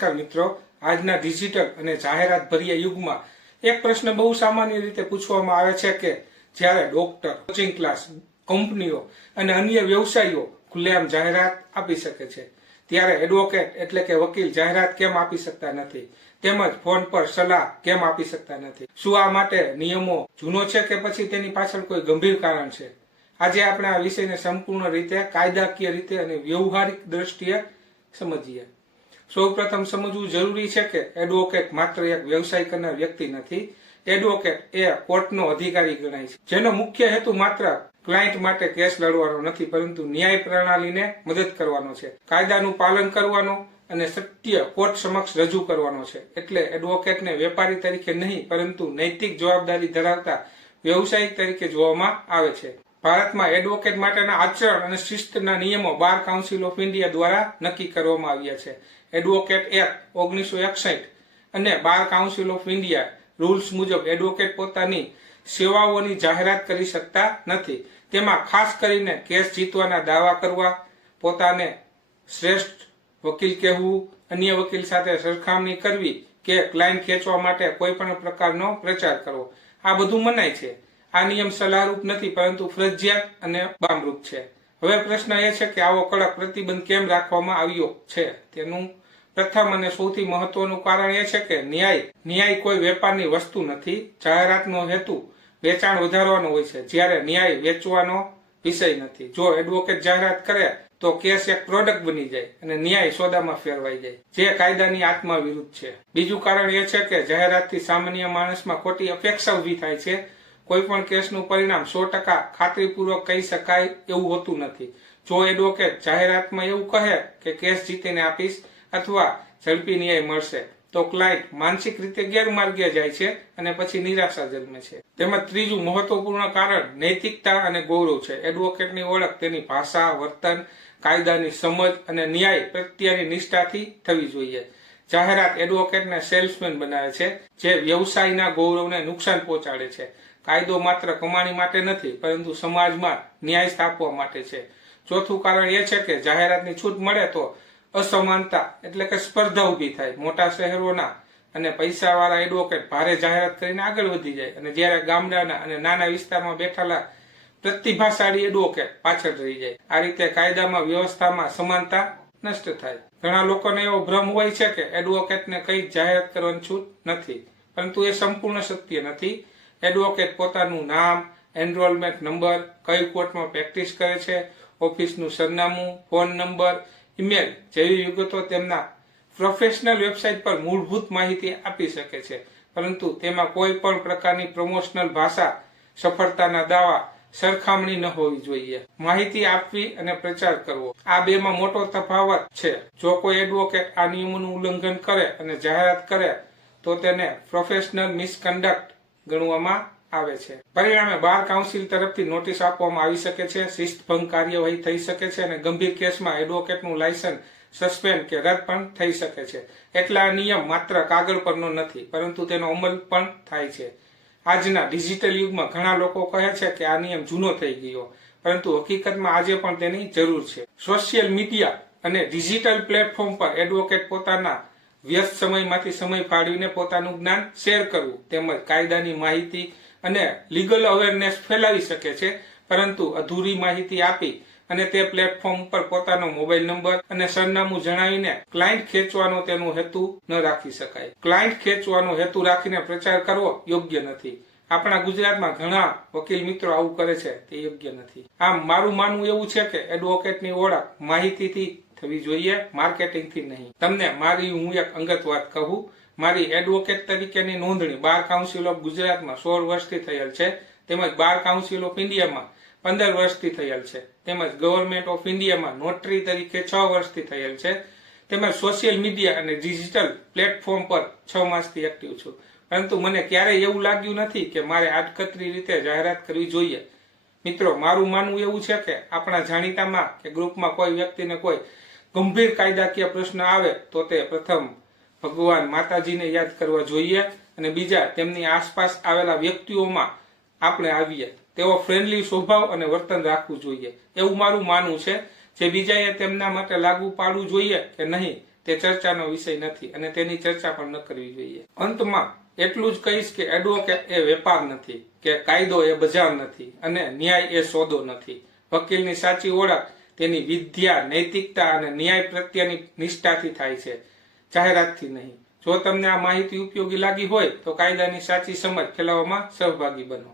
નમસ્કાર મિત્રો, આજના ડિજિટલ અને જાહેરાત ભર્યા યુગમાં એક પ્રશ્ન બહુ સામાન્ય રીતે પૂછવામાં આવે છે કે જ્યારે ડોક્ટર, કોચિંગ ક્લાસ, કંપનીઓ અને અન્ય વ્યવસાયીઓ ખુલ્લેઆમ જાહેરાત આપી શકે છે, ત્યારે એડવોકેટ એટલે કે વકીલ જાહેરાત કેમ આપી શકતા નથી? તેમજ ફોન પર સલાહ કેમ આપી શકતા નથી? શું આ માટે નિયમો જૂનો છે કે પછી તેની પાછળ કોઈ ગંભીર કારણ છે? આજે આપણે આ વિષયને સંપૂર્ણ રીતે કાયદાકીય રીતે અને વ્યવહારિક દ્રષ્ટિએ સમજીએ. સૌપ્રથમ સમજવું જરૂરી છે કે એડવોકેટ માત્ર એક વ્યવસાય કરનાર વ્યક્તિ નથી. એડવોકેટ એ કોર્ટનો અધિકારી ગણાય છે, જેનો મુખ્ય હેતુ માત્ર ક્લાયન્ટ માટે કેસ લડવાનો નથી, પરંતુ ન્યાય પ્રણાલીને મદદ કરવાનો છે, કાયદાનું પાલન કરવાનો અને સત્ય કોર્ટ સમક્ષ રજૂ કરવાનો છે. એટલે એડવોકેટને વેપારી તરીકે નહીં, પરંતુ નૈતિક જવાબદારી ધરાવતા વ્યવસાયિક તરીકે જોવામાં આવે છે. ભારતમાં એડવોકેટ માટેના આચરણ અને શિસ્તના નિયમો બાર કાઉન્સિલ ઓફ ઇન્ડિયા દ્વારા નક્કી કરવામાં આવ્યા છે. એડવોકેટ એક્ટ 1961 અને bar council of India rules મુજબ એડવોકેટ પોતાની સેવાઓની જાહેરાત કરી શકતા નથી. તેમાં ખાસ કરીને કેસ જીતવાના દાવા કરવા, પોતાને શ્રેષ્ઠ વકીલ કહેવું, અન્ય વકીલ સાથે સરખામણી કરવી કે ક્લાયન્ટ ખેંચવા માટે કોઈ પણ પ્રકારનો પ્રચાર કરવો, આ બધું મનાય છે. આ નિયમ સલાહરૂપ નથી, પરંતુ ફરજિયાત અને બામરૂપ છે. હવે પ્રશ્ન એ છે કે આવો કડક પ્રતિબંધ કેમ રાખવામાં આવ્યો છે? તેનું પ્રથમ અને સૌથી મહત્વનું કારણ એ છે કે ન્યાય કોઈ વેપારની વસ્તુ નથી. જાહેરાતનો હેતુ વેચાણ વધારવાનો હોય છે, જ્યારે ન્યાય વેચવાનો વિષય નથી. જો એડવોકેટ જાહેરાત કરે તો કેસ એક પ્રોડક્ટ બની જાય અને ન્યાય સોદામાં ફેરવાઈ જાય, જે કાયદાની આત્મા વિરુદ્ધ છે. બીજું કારણ એ છે કે જાહેરાતથી સામાન્ય માણસમાં ખોટી અપેક્ષા ઉભી થાય છે. કોઈ પણ કેસનું પરિણામ 100% ખાતરીપૂર્વક કહી શકાય એવું હોતું નથી. જો એડવોકેટ જાહેરાતમાં એવું કહે કે કેસ જીતીને આપીશ અથવા ઝડપી ન્યાય મળશે, તો ક્લાયન્ટ માનસિક રીતે ગેરમાર્ગે જાય છે અને પછી નિરાશા જન્મે છે. તેમજ ત્રીજું મહત્વપૂર્ણ કારણ નૈતિકતા અને ગૌરવ છે. એડવોકેટની ઓળખ તેની ભાષા, વર્તન, કાયદાની સમજ અને ન્યાય પ્રત્યેની નિષ્ઠાથી થવી જોઈએ. જાહેરાત એડવોકેટને સેલ્સમેન બનાવે છે, જે વ્યવસાયના ગૌરવને નુકસાન પહોંચાડે છે. કાયદો માત્ર કમાણી માટે નથી, પરંતુ સમાજમાં ન્યાય સ્થાપવા માટે છે. ચોથું કારણ એ છે કે જાહેરાતની છૂટ મળે તો અસમાનતા એટલે કે સ્પર્ધા ઊભી થાય. મોટા શહેરોના અને પૈસાવાળા એડવોકેટ ભારે જાહેરાત કરીને આગળ વધી જાય, અને જ્યારે ગામડાના અને નાના વિસ્તારમાં બેઠેલા પ્રતિભાશાળી એડવોકેટ પાછળ રહી જાય. આ રીતે કાયદામાં વ્યવસ્થામાં સમાનતા નષ્ટ થાય. ઘણા લોકોને એવો ભ્રમ હોય છે કે એડવોકેટને કઈ જાહેરાત કરવાની છૂટ નથી, પરંતુ એ સંપૂર્ણ સત્ય નથી. એડવોકેટ પોતાનું નામ, એનરોલમેન્ટ નંબર, કઈ કોર્ટમાં પ્રેક્ટિસ કરે છે, ઓફિસનું સરનામું, ફોન નંબર, ઈમેલ જેવી વિગતો તેમના પ્રોફેશનલ વેબસાઇટ પર મૂળભૂત માહિતી આપી શકે છે, પરંતુ તેમાં કોઈ પણ પ્રકારની પ્રમોશનલ ભાષા, સફળતાના દાવા, સરખામણી ન હોવી જોઈએ. માહિતી આપવી અને પ્રચાર કરવો, આ બેમાં મોટો તફાવત છે. જો કોઈ એડવોકેટ આ નિયમોનું ઉલ્લંઘન કરે અને જાહેરાત કરે તો તેને પ્રોફેશનલ મિસકન્ડક્ટ ગણવામાં આવે છે. પરિણામે બાર કાઉન્સિલ તરફથી નોટિસ આપવામાં આવી શકે છે, શિસ્તભંગ કાર્યવાહી થઈ શકે છે અને ગંભીર કેસમાં એડવોકેટનું લાયસન્સ સસ્પેન્ડ કે રદ પણ થઈ શકે છે. એટલે આ નિયમ માત્ર કાગળ પરનો નથી, પરંતુ તેનો અમલ પણ થાય છે. આજના ડિજિટલ યુગમાં ઘણા લોકો કહે છે કે આ નિયમ જૂનો થઈ ગયો, પરંતુ હકીકતમાં આજે પણ તેની જરૂર છે. સોશિયલ મીડિયા અને ડિજિટલ પ્લેટફોર્મ પર એડવોકેટ પોતાના વ્યસ્ત સમયમાંથી સમય ફાળવીને પોતાનું જ્ઞાન શેર કરવું તેમજ કાયદાની માહિતી અને લીગલ અવેરનેસ ફેલાવી શકે છે, પરંતુ અધૂરી માહિતી આપી અને તે પ્લેટફોર્મ પર પોતાનો મોબાઈલ નંબર અને સરનામું જણાવીને ક્લાયન્ટ ખેંચવાનો તેનો હેતુ ન રાખી શકાય. ક્લાયન્ટ ખેંચવાનો હેતુ રાખીને પ્રચાર કરવો યોગ્ય નથી. આપણા ગુજરાતમાં ઘણા વકીલ મિત્રો આવું કરે છે, તે યોગ્ય નથી. આમ મારું માનવું એવું છે કે એડવોકેટની ઓળખ માહિતીથી થવી જોઈએ, માર્કેટિંગથી નહીં. તમને મારી હું એક અંગત વાત કહું. મારી એડવોકેટ તરીકેની નોંધણી બાર કાઉન્સિલ ઓફ ગુજરાતમાં 16 વર્ષથી થયેલ છે, તેમજ બાર કાઉન્સિલ ઓફ ઇન્ડિયામાં 15 વર્ષથી થયેલ છે, તેમજ ગવર્મેન્ટ ઓફ ઇન્ડિયામાં નોટરી તરીકે 6 વર્ષથી થયેલ છે, તેમજ સોશિયલ મીડિયા અને ડિજિટલ પ્લેટફોર્મ પર 6 માસથી એક્ટિવ છું. પરંતુ મને ક્યારેય એવું લાગ્યું નથી કે મારે આડકતરી રીતે જાહેરાત કરવી જોઈએ. મિત્રો, મારું માનવું એવું છે કે આપણા જાણીતામાં કે ગ્રુપમાં કોઈ વ્યક્તિને કોઈ ગંભીર કાયદાકીય પ્રશ્ન આવે તો તે પ્રથમ ભગવાન માતાજીને યાદ કરવા જોઈએ, અને બીજા તેમની આસપાસ આવેલા વ્યક્તિઓમાં આપણે આવીએ તેવો ફ્રેન્ડલી સ્વભાવ અને વર્તન રાખવું જોઈએ. એવું મારું માનવું છે. જે બીજાએ તેમના માટે લાગુ પાડવું જોઈએ કે નહીં તે ચર્ચાનો વિષય નથી અને તેની ચર્ચા પણ ન કરવી જોઈએ. અંતમાં એટલું જ કહીશ કે એડવોકેટ એ વેપાર નથી, કે કાયદો એ બજાર નથી અને ન્યાય એ સોદો નથી. વકીલની સાચી ઓળખ તેની વિદ્યા, નૈતિકતા અને ન્યાય પ્રત્યેની નિષ્ઠાથી થાય છે, જાહેરાતથી નહીં. જો તમને આ માહિતી ઉપયોગી લાગી હોય તો કાયદાની સાચી સમજ ફેલાવવામાં સહભાગી બનો.